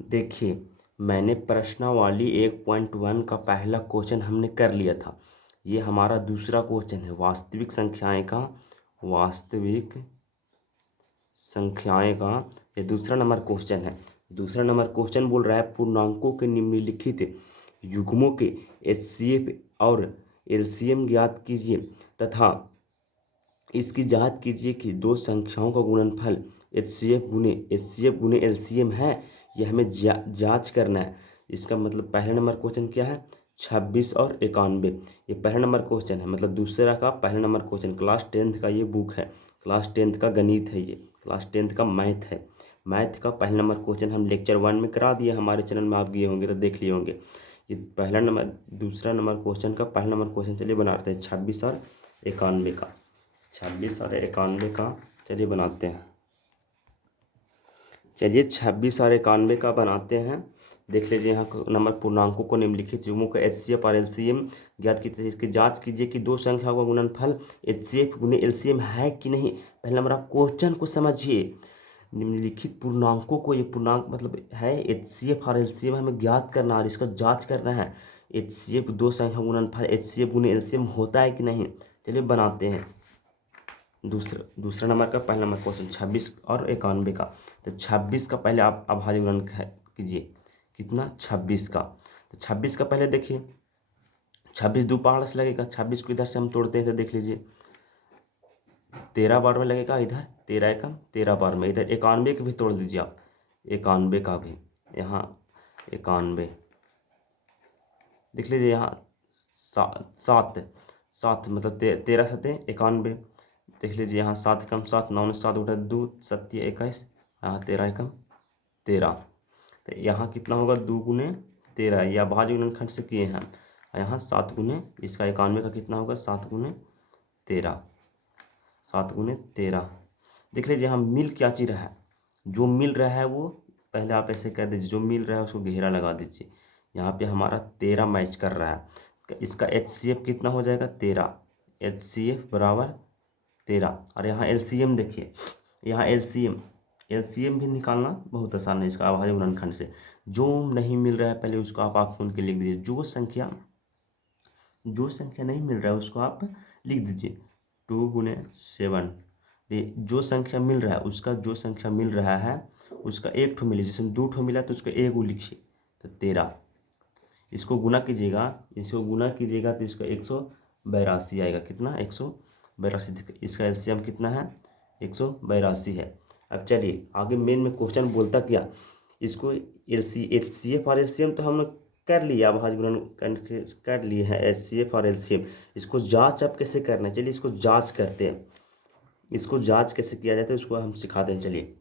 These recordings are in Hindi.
देखिए, मैंने प्रश्नावली 1.1 का पहला क्वेश्चन हमने कर लिया था। ये हमारा दूसरा क्वेश्चन है, वास्तविक संख्याएं का ये दूसरा नंबर क्वेश्चन है। दूसरा नंबर क्वेश्चन बोल रहा है पूर्णांकों के निम्नलिखित युग्मों के एचसीएफ और एलसीएम ज्ञात कीजिए तथा इसकी जांच कीजिए कि दो संख्याओं का गुणनफल एचसीएफ गुने एलसीएम है। ये हमें जांच करना है। इसका मतलब पहला नंबर क्वेश्चन क्या है, 26 और 91। ये पहला नंबर क्वेश्चन है, मतलब दूसरा का पहला नंबर क्वेश्चन। क्लास 10th का ये बुक है, क्लास 10th का गणित है, ये क्लास 10th का मैथ है। मैथ का पहला नंबर क्वेश्चन हम लेक्चर 1 में करा दिए, हमारे चैनल में आप गए होंगे तो देख लिए होंगे। ये पहला नंबर दूसरा नंबर क्वेश्चन का पहला नंबर क्वेश्चन चलिए बनाते हैं 26 और 91 का। 26 और 91 का चलिए बनाते हैं। चलिए 26 और 91 का बनाते हैं। देख लीजिए यहाँ नंबर पूर्णांकों को निम्नलिखित युग्मों का एचसीएफ और एलसीएम ज्ञात कीजिए। इसकी जांच कीजिए कि दो संख्याओं का गुणनफल एचसीएफ गुने एलसीएम है कि नहीं। पहले नंबर आप क्वेश्चन को समझिए। निम्नलिखित पूर्णांकों को, ये पूर्णांक मतलब है एचसीएफ और एलसीएम हमें ज्ञात करना और इसका जांच करना है। एचसीएफ दो संख्या गुणनफल एचसीएफ गुने एलसीएम होता है कि नहीं। चलिए बनाते हैं। दूसरा नंबर का पहला नंबर क्वेश्चन 26 और 91 का। तो 26 का पहले आप अभाज्य गुणन कीजिए। कितना, 26 का। तो 26 का पहले देखिए, 26 दो पहाड़ से लगेगा। 26 को इधर से हम तोड़ते हैं तो देख लीजिए 13 बार में लगेगा, इधर 13 एकम 13 बार में। इधर 91 का भी तोड़ दीजिए आप, 91 का भी यहाँ 91 देख लीजिए। यहाँ सात सात मतलब 13 सते 91। देख लीजिए यहाँ 7 एकम 7, 9 7 उठा 2 सत्य 21, यहाँ 13 एकम 13। तो यहाँ कितना होगा, 2 गुने 13। या भाज्य गुणनखंड से किए हैं। यहाँ 7 गुने इसका 91 का कितना होगा, 7 गुने 13, 7 गुने 13। देख लीजिए यहाँ मिल क्या चीज़ रहा है, जो मिल रहा है वो पहले आप ऐसे कर दीजिए, जो मिल रहा है उसको घेरा लगा दीजिए। यहाँ पे हमारा 13 मैच कर रहा है। इसका एचसीएफ कितना हो जाएगा, 13। एचसीएफ बराबर 13। और यहाँ एलसीएम देखिए, यहाँ एलसीएम भी निकालना बहुत आसान है इसका अभाज्य गुणनखंड से। जो नहीं मिल रहा है पहले उसको आप आँख मूंद के लिख दीजिए। जो संख्या नहीं मिल रहा है उसको आप लिख दीजिए 2 गुने 7। जो संख्या मिल रहा है उसका, जो संख्या मिल रहा है उसका एक ठो मिले। जैसे 2 ठो मिला तो उसका एक वो लिखिए, तो 13। इसको गुना कीजिएगा तो इसका 182 आएगा। कितना, 182। इसका एलसीएम कितना है, 182 है। अब चलिए आगे मेन में क्वेश्चन बोलता क्या, इसको एचसीएफ और एलसीएम तो हम लोग कर लिया, भाज्य गुणन कर लिए हैं एचसीएफ और एलसीएम। इसको जांच अब कैसे करना है, चलिए इसको जांच करते हैं। इसको जांच कैसे किया जाता है उसको हम सिखाते हैं। चलिए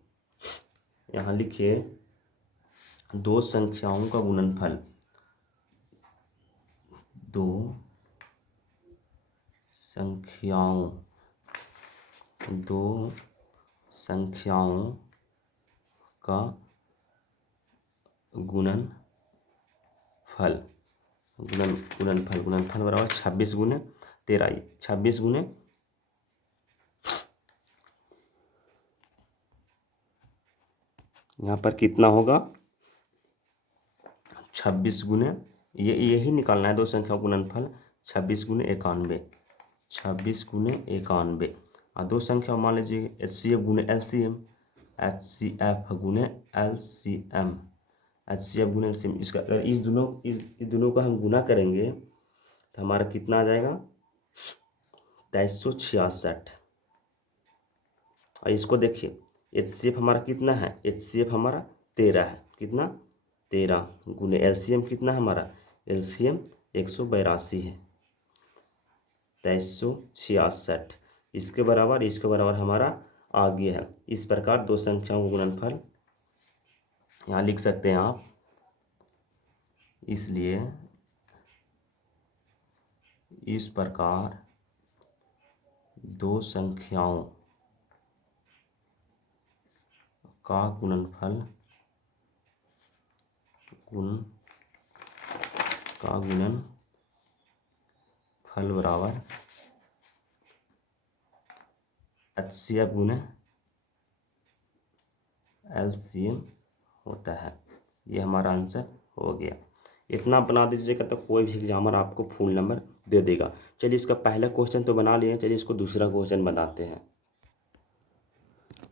यहाँ लिखिए, दो संख्याओं का गुणनफल, दो संख्याओं का गुणनफल बराबर 26 गुने 13। 26 गुने यहाँ पर कितना होगा, 26 गुने यही निकालना है दो संख्या गुणनफल। 26 गुने 91, 26 गुने 91। और दो संख्या मान लीजिए एचसीएफ गुने एलसीएम, एचसीएफ गुने एलसीएम, एचसीएफ गुने एलसीएम। इसका अगर इस दोनों का हम गुना करेंगे तो हमारा कितना आ जाएगा, 2366। और इसको देखिए एचसीएफ हमारा कितना है, एचसीएफ हमारा 13 है। कितना, 13 गुने एलसीएम कितना है हमारा, एलसीएम 182 है, 2366। इसके बराबर हमारा आ गया है। इस प्रकार दो संख्याओं का गुणनफल यहाँ लिख सकते हैं आप। इसलिए इस प्रकार दो संख्याओं का गुणनफल बराबर एचसीएफ गुने एलसीएम होता है। ये हमारा आंसर हो गया। इतना बना दीजिएगा तो कोई भी एग्जामर आपको फुल नंबर दे देगा। चलिए इसका पहला क्वेश्चन तो बना लिए हैं, चलिए इसको दूसरा क्वेश्चन बनाते हैं।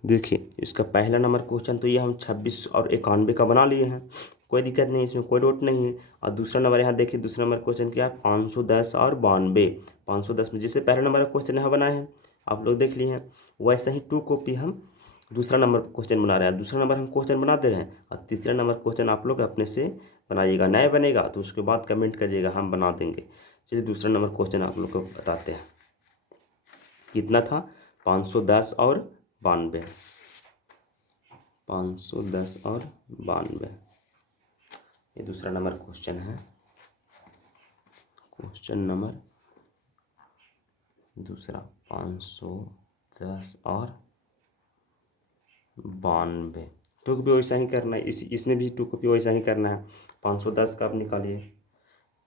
देखिए इसका पहला नंबर क्वेश्चन तो ये हम 26 और 91 का बना लिए हैं, कोई दिक्कत नहीं, इसमें कोई डाउट नहीं है। और दूसरा नंबर यहाँ देखिए, दूसरा नंबर क्वेश्चन क्या है, 510 और 92। 510 में जैसे पहला नंबर का क्वेश्चन यहाँ बनाए हैं आप लोग देख लिए हैं, वैसे ही 2 कॉपी हम दूसरा नंबर क्वेश्चन बना रहे हैं। दूसरा नंबर हम क्वेश्चन बना दे रहे हैं और तीसरा नंबर क्वेश्चन आप लोग अपने से बनाइएगा। नया बनेगा तो उसके बाद कमेंट करिएगा, हम बना देंगे। चलिए दूसरा नंबर क्वेश्चन आप लोग को बताते हैं। कितना था, 510 और 92। 510 और 92, ये दूसरा नंबर क्वेश्चन है। क्वेश्चन नंबर दूसरा 510 और 92। टू कॉपी वैसा ही करना है, इसमें भी 2 कॉपी वैसा ही करना है। 510 का आप निकालिए,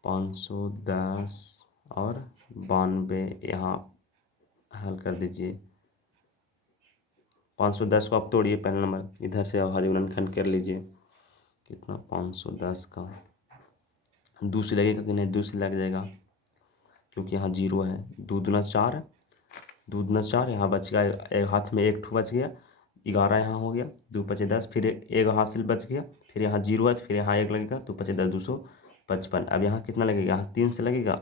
510 और 92 यहाँ हल कर दीजिए। 510 को आप तोड़िए, पहला नंबर इधर से भाज्य गुणनखंड कर लीजिए। कितना, 510 का 2 से लगेगा कि नहीं, 2 से लग जाएगा क्योंकि यहाँ 0 है। 2 दूना 4, 2 दूना 4, यहाँ बच गया एक हाथ में, एक ठो बच गया, 11 यहाँ हो गया। 2 पचे 10, फिर एक हासिल बच गया, फिर यहाँ 0 है, फिर यहाँ 1 लगेगा, 2 पचे 10, 255। अब यहाँ कितना लगेगा, यहाँ 3 से लगेगा।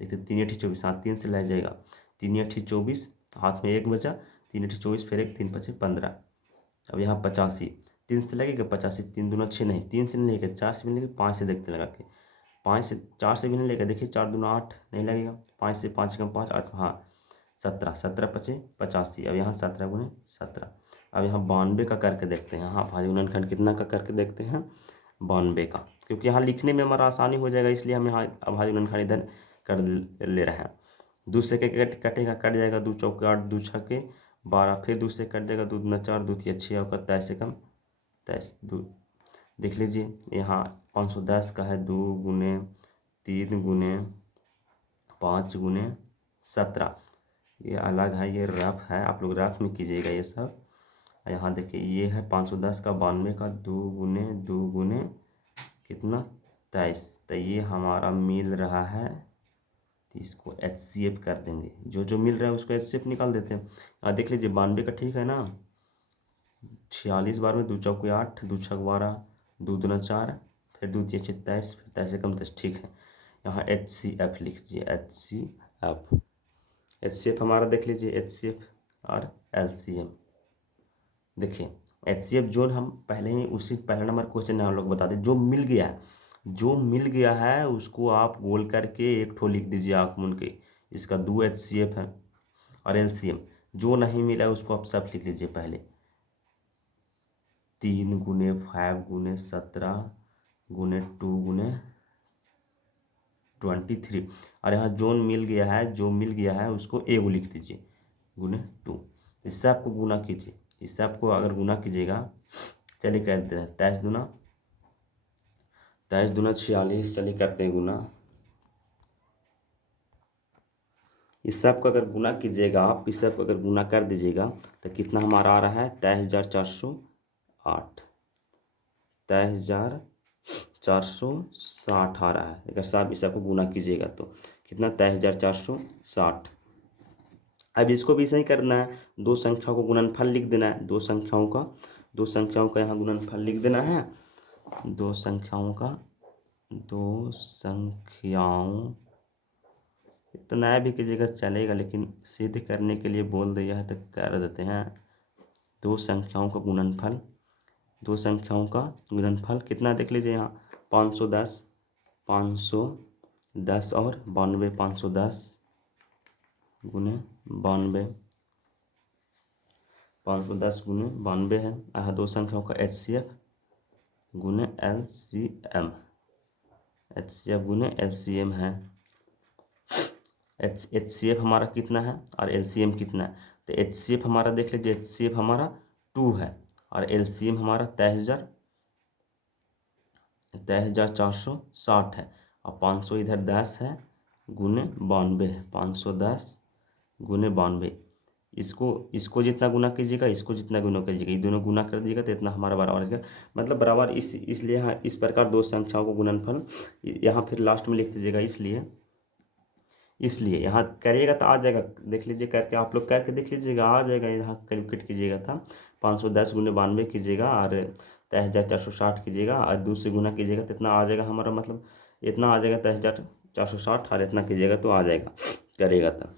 देखते 3 8 24, हाँ 3 से लग जाएगा। 3 8 24, हाथ में 1 बचा, 3 8 24, फिर 1, 3 पचे 15। अब यहाँ 85, 3 से लगेगा 85, 3 दूना 6 नहीं, 3 से नहीं लगेगा, 4 से भी नहीं लगेगा, 5 से देखते लगा के, 5 से 4 से भी नहीं लगेगा। देखिए 4 दूना 8 नहीं लगेगा, 5 से 5 कम 5 8, हाँ 17, 17 पचे 85। अब यहाँ 17 गुने 17। अब यहाँ 92 का करके देखते हैं। हाँ भाज्य गुणनखंड कितना का करके देखते हैं, 92 का, क्योंकि यहाँ लिखने में हमारा आसानी हो जाएगा, इसलिए हम यहाँ भाज्य गुणनखंड इधर कर ले रहे हैं। 2 से कटेगा, कट जाएगा, 2 चौके 8, 2 छक्के 12, फिर 2 से कट जाएगा, 2 दूना 4, 2 तिया 6 होकर 23 से कम 23, 2 देख लीजिए। यहाँ 510 का है 2 गुने 3 गुने 5 गुने 17, ये अलग है, ये रफ है, आप लोग रफ में कीजिएगा ये सब। यहाँ देखिए ये है 510 का 92 का 2 गुने कितना 23, तो ये हमारा मिल रहा है। तो इसको HCF कर देंगे, जो जो मिल रहा है उसको HCF निकाल देते हैं। देख लीजिए 92 का ठीक है ना, 46 बार में 2 चौके 8, 2 छक 12, 2 दूना 4, फिर 2 तिया 23, फिर 23 से कम 10, ठीक है। यहाँ HCF लिख दीजिए, HCF हमारा देख लीजिए, HCF और LCM। देखिए HCF जो हम पहले ही उसी पहला नंबर क्वेश्चन में हम लोग बता दें, जो मिल गया है, जो मिल गया है उसको आप गोल करके एक ठो लिख दीजिए आँख मूंद के, इसका 2 HCF है। और LCM जो नहीं मिला है उसको आप सब लिख लीजिए पहले, 3 गुने 5 गुने 17 गुने 2 गुने 23। और यहाँ जोन मिल गया है, जो मिल गया है उसको एगो लिख दीजिए, गुने 2। इससे आपको गुना कीजिए, इससे आपको अगर गुना कीजिएगा, चलिए करते हैं 23 दूना 46, चलिए करते हैं गुना। इस सब को अगर गुना कीजिएगा आप, इस सब को अगर गुना कर दीजिएगा तो कितना हमारा आ रहा है, 23,408, 23,460 आ रहा है। अगर सब इस सब को गुना कीजिएगा तो कितना, 23,460। अब इसको भी सही करना है, 2 संख्याओं को गुणनफल लिख देना है, 2 संख्याओं का यहाँ गुणनफल लिख देना है। 2 संख्याओं इतना भी कीजिएगा चलेगा, लेकिन सिद्ध करने के लिए बोल दिया है तो कर देते हैं। 2 संख्याओं का गुणनफल, 2 संख्याओं का गुणनफल कितना देख लीजिए यहाँ, 510 और 92, 510 गुने 92, 510 गुने 92 है। यहाँ 2 संख्याओं का HCF गुने LCM, HCF गुने LCM है। HCF हमारा कितना है और LCM कितना है, तो HCF हमारा देख लीजिए, HCF हमारा 2 है और LCM हमारा 23,460 है। और 500 इधर 10 है, गुने 92 है, 510 गुने 92, इसको जितना गुना कीजिएगा, इसको जितना गुना कीजिएगा, ये दोनों गुना कर दीजिएगा तो इतना हमारा बराबर आ जाएगा। मतलब बराबर इसलिए यहाँ इस प्रकार दो संख्याओं को गुणनफल यहाँ फिर लास्ट में लिख दीजिएगा। इसलिए यहाँ करिएगा तो आ जाएगा, देख लीजिए करके, आप लोग करके देख लीजिएगा, आ जाएगा। यहाँ कैलकुलेट कीजिएगा था 510 गुने 92 कीजिएगा और 23,460 कीजिएगा और 2 से गुना कीजिएगा तो इतना आ जाएगा हमारा, मतलब इतना आ जाएगा 23,460 और इतना कीजिएगा तो आ जाएगा, करिएगा तो।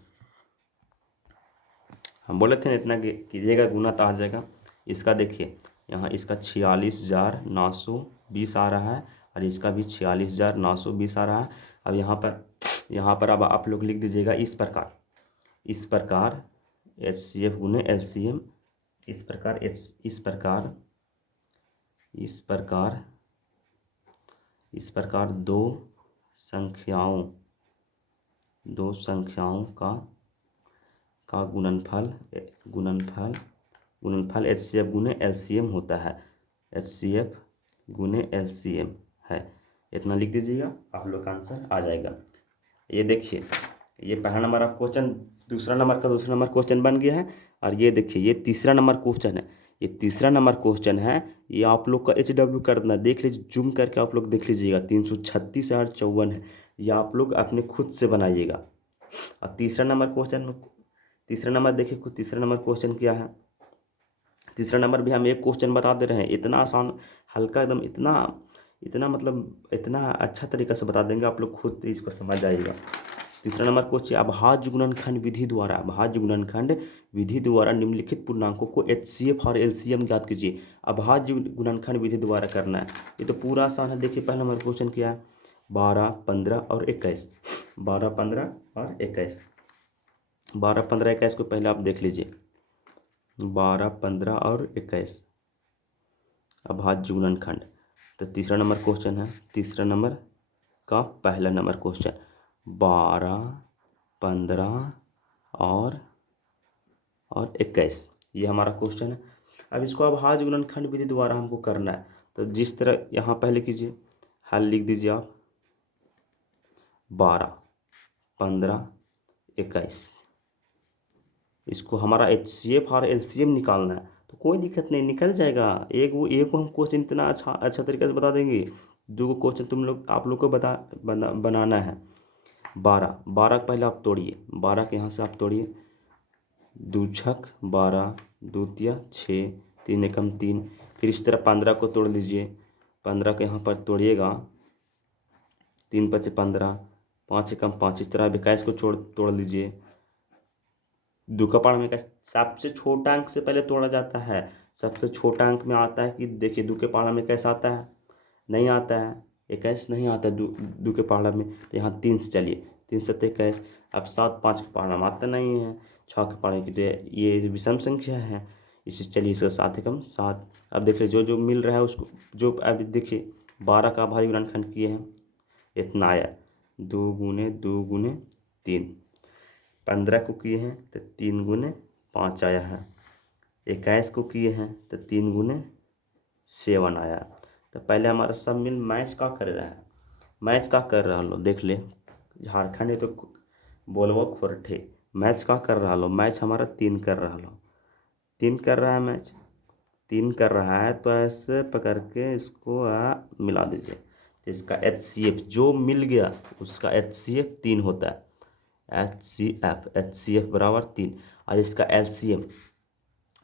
हम बोले थे ना इतना कीजिएगा गुना तो आ जाएगा। इसका देखिए यहाँ इसका 46,920 आ रहा है और इसका भी 46,920 आ रहा है। अब यहाँ पर अब आप लोग लिख दीजिएगा इस प्रकार HCF गुने LCM, इस प्रकार दो संख्याओं का गुणनफल HCF गुने LCM होता है, HCF गुने LCM है। इतना लिख दीजिएगा, आप लोग का आंसर आ जाएगा। ये देखिए, ये पहला नंबर आप क्वेश्चन, दूसरा नंबर क्वेश्चन बन गया है। और ये देखिए ये तीसरा नंबर क्वेश्चन है, ये आप लोग का HW करना, देख लीजिए जूम करके आप लोग देख लीजिएगा, 336 और 54 है। ये आप लोग अपने खुद से बनाइएगा। और तीसरा नंबर देखिए, तीसरा नंबर क्वेश्चन क्या है। तीसरा नंबर भी हम एक क्वेश्चन बता दे रहे हैं, इतना आसान, हल्का एकदम, इतना मतलब इतना अच्छा तरीका से बता देंगे, आप लोग खुद इसको समझ जाइएगा। तीसरा नंबर क्वेश्चन, अभाज्य गुणनखंड विधि द्वारा निम्नलिखित पूर्णांकों को HCF और LCM ज्ञात कीजिए। अभाज्य गुणनखंड विधि द्वारा करना है, ये तो पूरा आसान है। देखिए पहला नंबर क्वेश्चन क्या है, 12, 15 और 21। 12, 15 और 21, 12, 15, 21 को पहले आप देख लीजिए। 12, 15 और 21 अभाज्य गुणनखंड। तो तीसरा नंबर क्वेश्चन है, तीसरा नंबर का पहला नंबर क्वेश्चन 12, 15 और 21, ये हमारा क्वेश्चन है। अब इसको अभाज्य गुणनखंड विधि द्वारा हमको करना है, तो जिस तरह यहाँ पहले कीजिए, हल लिख दीजिए आप 12, 15, 21। इसको हमारा HCF और LCM निकालना है, तो कोई दिक्कत नहीं, निकल जाएगा। एक को हम क्वेश्चन इतना अच्छा तरीके से बता देंगे, दो क्वेश्चन आप लोग को बनाना है। 12 पहले आप तोड़िए, 12 के यहाँ से आप तोड़िए, 2 छक 12, 2 तिया 6, 3 एकम 3। फिर इस तरह 15 को तोड़ लीजिए, 15 के यहाँ पर तोड़िएगा, 3 5 15, 5 एकम 5। इस तरह 21 को तोड़ लीजिए। 2 का पाढ़ा में सबसे छोटा अंक से पहले तोड़ा जाता है। सबसे छोटा अंक में आता है कि देखिए 2 के पाढ़ा में कैसा आता है, नहीं आता है, 21 नहीं आता है 2 के पाढ़ा में। तो यहाँ 3 से चलिए, 3 से 21। अब 7, 5 के पाढ़ा में आता नहीं है, 6 के पाढ़े की, तो ये विषम संख्या है, इसे चलिए इसका 7 एकम 7। अब देखिए जो मिल रहा है उसको, जो अभी देखिए 12 का अभाज्य गुणनखंड किए हैं, इतना आया, 2 गुने 2 गुने 3। 15 को किए हैं तो 3 गुने 5 आया है। 21 को किए हैं तो 3 गुने 7 आया। तो पहले हमारा सब मिल मैच का कर रहा लो, देख ले, झारखंड है तो बोलबो खोरठे, मैच का कर रहा लो, मैच हमारा 3 कर रहा लो, 3 कर रहा है मैच, 3 कर रहा है। तो ऐसे पकड़ के इसको मिला दीजिए, तो इसका HCF जो मिल गया उसका HCF 3 होता है, HCF बराबर 3। और इसका LCM,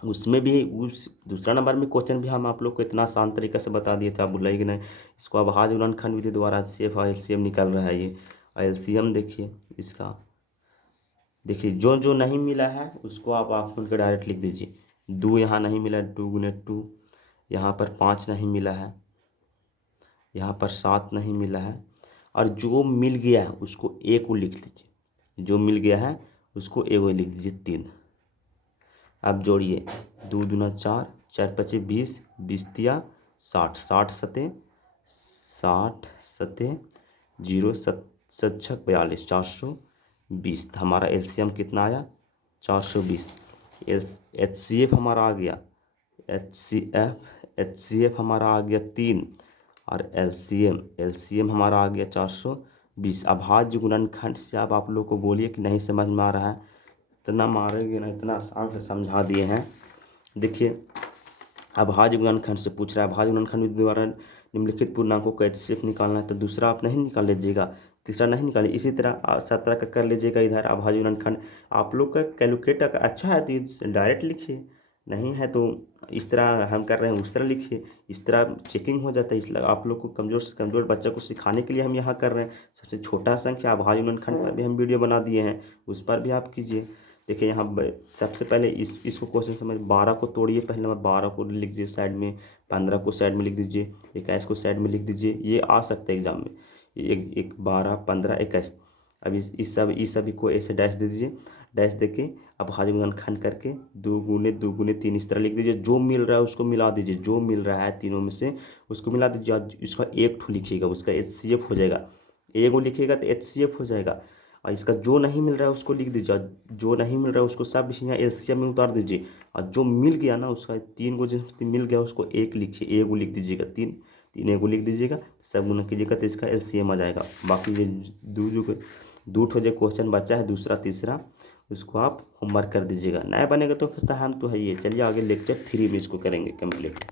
उसमें भी उस दूसरा नंबर में क्वेश्चन भी हम आप लोग को इतना आसान तरीके से बता दिए थे, आप भूलिए कि नहीं। इसको अभाज्य गुणनखंड विधि द्वारा HCF और LCM निकल रहा है। ये LCM देखिए, इसका देखिए जो नहीं मिला है उसको आप उनके डायरेक्ट लिख दीजिए। 2 यहाँ नहीं मिला, 2 गुने 2। यहाँ पर 5 नहीं मिला है, यहाँ पर 7 नहीं मिला है। और जो मिल गया है उसको A को लिख लीजिए, जो मिल गया है उसको A को लिख दीजिए 3। अब जोड़िए, 2 दूना 4, 4 पचे 20, 20 तिया 60, 60 सते 0 7 छक 42, 420। हमारा LCM कितना आया, 420। HCF हमारा आ गया, HCF हमारा आ गया 3। और LCM हमारा आ गया 420। अभाज्य गुणनखंड से अब आप लोग को बोलिए कि नहीं समझ में आ रहा है, इतना मारेंगे ना, इतना आसान से समझा दिए हैं। देखिए अभाज्य गुणनखंड से पूछ रहा है, अभाज्य गुणनखंड द्वारा निम्नलिखित पूर्णांकों का HCF निकालना है, तो दूसरा आप नहीं निकाल लीजिएगा, तीसरा नहीं निकालिए। इसी तरह 17 का कर लीजिएगा इधर अभाज्य गुणनखंड। आप लोग का कैलकुलेटर का अच्छा है तो डायरेक्ट लिखिए, नहीं है तो इस तरह हम कर रहे हैं उस तरह लिखिए, इस तरह चेकिंग हो जाता है। इसलिए आप लोग को कमज़ोर से कमज़ोर बच्चे को सिखाने के लिए हम यहाँ कर रहे हैं। सबसे छोटा संख्या अभाज्य गुणनखंड पर भी हम वीडियो बना दिए हैं, उस पर भी आप कीजिए। देखिए यहाँ सबसे पहले इसको क्वेश्चन समझ, 12 को तोड़िए, पहले नंबर 12 को लिख दीजिए साइड में, 15 को साइड में लिख दीजिए, 21 को साइड में लिख दीजिए। ये आ सकता है एग्जाम में, एक 12 15 21। अब इस सभी को ऐसे डैश दे दीजिए, डैश देके अब अभाज्य गुणनखंड करके 2 गुने 2 गुने 3 इस तरह लिख दीजिए। जो मिल रहा है उसको मिला दीजिए, जो मिल रहा है तीनों में से उसको मिला दीजिए। इसका एक ठो लिखिएगा, उसका HCF हो जाएगा। एगो लिखिएगा तो HCF हो जाएगा। और इसका जो नहीं मिल रहा है उसको लिख दीजिए, जो नहीं मिल रहा है उसको सब यहाँ LCM में उतार दीजिए। और जो मिल गया ना उसका 3 को जो मिल गया उसको एक लिखिए, एगो लिख दीजिएगा, 3 एगो लिख दीजिएगा, सब गुना कीजिएगा तो इसका LCM आ जाएगा। बाकी ये दो ठो जो क्वेश्चन बचा है दूसरा तीसरा, उसको आप होमवर्क कर दीजिएगा। नया बनेगा तो फिर हम तो है ये। चलिए आगे लेक्चर 3 में इसको करेंगे कंप्लीट।